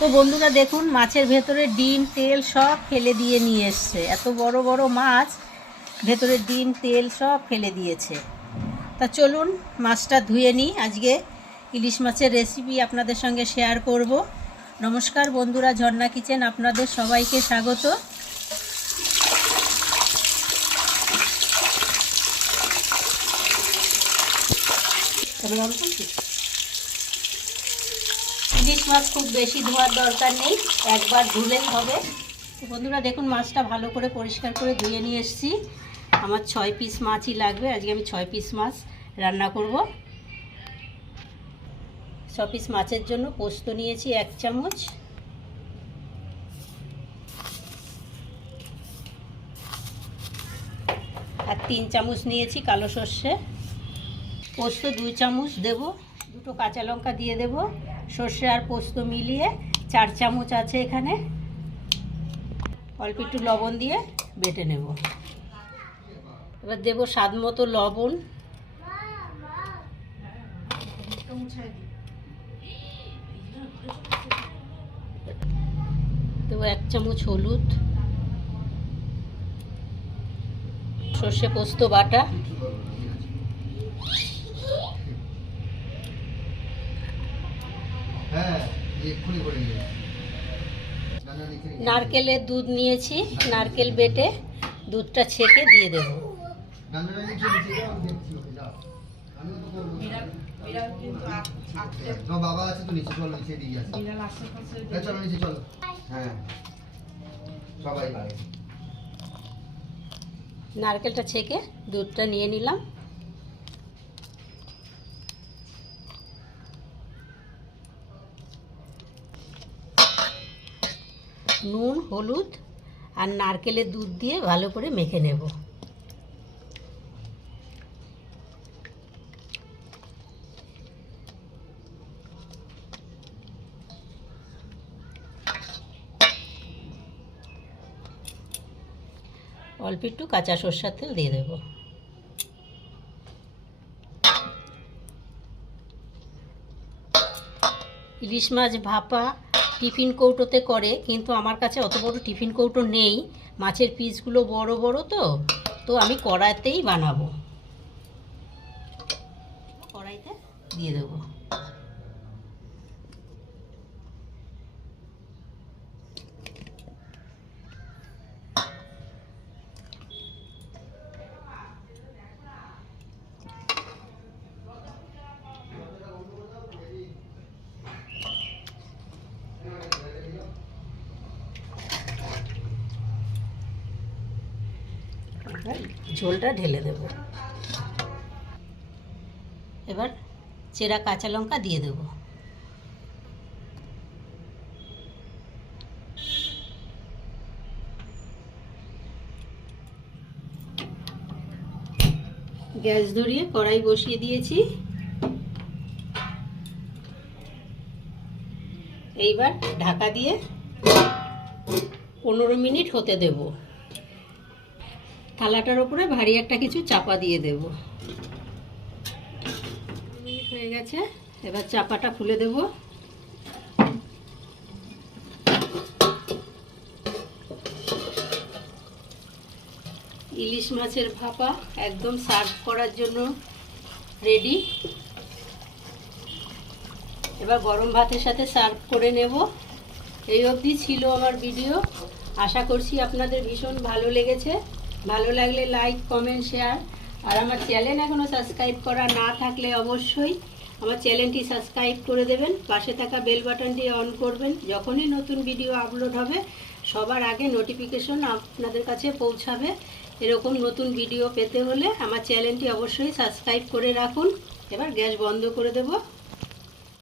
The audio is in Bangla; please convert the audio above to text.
তো বন্ধুরা দেখুন, মাছের ভেতরে ডিম তেল সব ফেলে দিয়ে নিয়ে এসছে। এত বড় বড় মাছ, ভেতরে ডিম তেল সব ফেলে দিয়েছে। তা চলুন মাছটা ধুয়ে নিই। আজকে ইলিশ মাছের রেসিপি আপনাদের সঙ্গে শেয়ার করব। নমস্কার বন্ধুরা, ঝর্ণা কিচেন আপনাদের সবাইকে স্বাগত। ইলিশ মাছ খুব বেশি ধোয়ার দরকার নেই, একবার ধুলেই হবে। তো বন্ধুরা দেখুন, মাছটা ভালো করে পরিষ্কার করে ধুয়ে নিয়ে এসেছি। আমার 6 পিস মাছই লাগবে। আজকে আমি 6 পিস মাছ রান্না করব। 6 পিস মাছের জন্য পোস্ত নিয়েছি 1 চামচ, আর 3 চামচ নিয়েছি কালো সর্ষে। পোস্ত 2 চামচ দেব, 2টো কাঁচা লঙ্কা দিয়ে দেব। সর্ষে আর পোস্ত মিলিয়ে 4 চামচ আছে এখানে। অল্প একটু লবণ দিয়ে বেটে নেব। এবার দেব স্বাদ মতো লবণ, দেবো 1 চামচ হলুদ, সর্ষে পোস্ত বাটা, নারকেলের দুধ নিয়েছি, নারকেল বেটে দুধটা ছেঁকে দিয়ে দেব। নারকেলটা ছেঁকে দুধটা নিয়ে নিলাম। নুন, হলুদ আর নারকেলের দুধ দিয়ে ভালো করে মেখে নেব। অল্প একটু কাঁচা সরষের তেল দিয়ে দেব। ইলিশ মাছ ভাপা টিফিন কৌটোতে করে, কিন্তু আমার কাছে অত বড় টিফিন কৌটো নেই। মাছের পিসগুলো বড় বড়, তো আমি কড়াইতেই বানাবো। কড়াইতে দিয়ে দেবো। ঝোলটা ঢেলে দেব। এবার চেরা কাঁচা লঙ্কা দিয়ে দেব। গ্যাস ধরিয়ে কড়াই বসিয়ে দিয়েছি। এইবার ঢাকা দিয়ে 15 মিনিট হতে দেব। থালাটার উপরে ভারী একটা কিছু চাপা দিয়ে দেব। 15 মিনিট হয়ে গেছে, এবার চাপাটা খুলে দেব। ইলিশ মাছের ভাপা একদম সার্ভ করার জন্য রেডি। এবার গরম ভাতের সাথে সার্ভ করে নেব। এই অবধি ছিল আমার ভিডিও। আশা করছি আপনাদের ভীষণ ভালো লেগেছে। ভালো লাগলে লাইক, কমেন্ট, শেয়ার। আর আমার চ্যানেল এখনও সাবস্ক্রাইব করা না থাকলে অবশ্যই আমার চ্যানেলটি সাবস্ক্রাইব করে দেবেন। পাশে থাকা বেল বাটনটি অন করবেন। যখনই নতুন ভিডিও আপলোড হবে সবার আগে নোটিফিকেশন আপনাদের কাছে পৌঁছাবে। এরকম নতুন ভিডিও পেতে হলে আমার চ্যানেলটি অবশ্যই সাবস্ক্রাইব করে রাখুন। এবার গ্যাস বন্ধ করে দেব।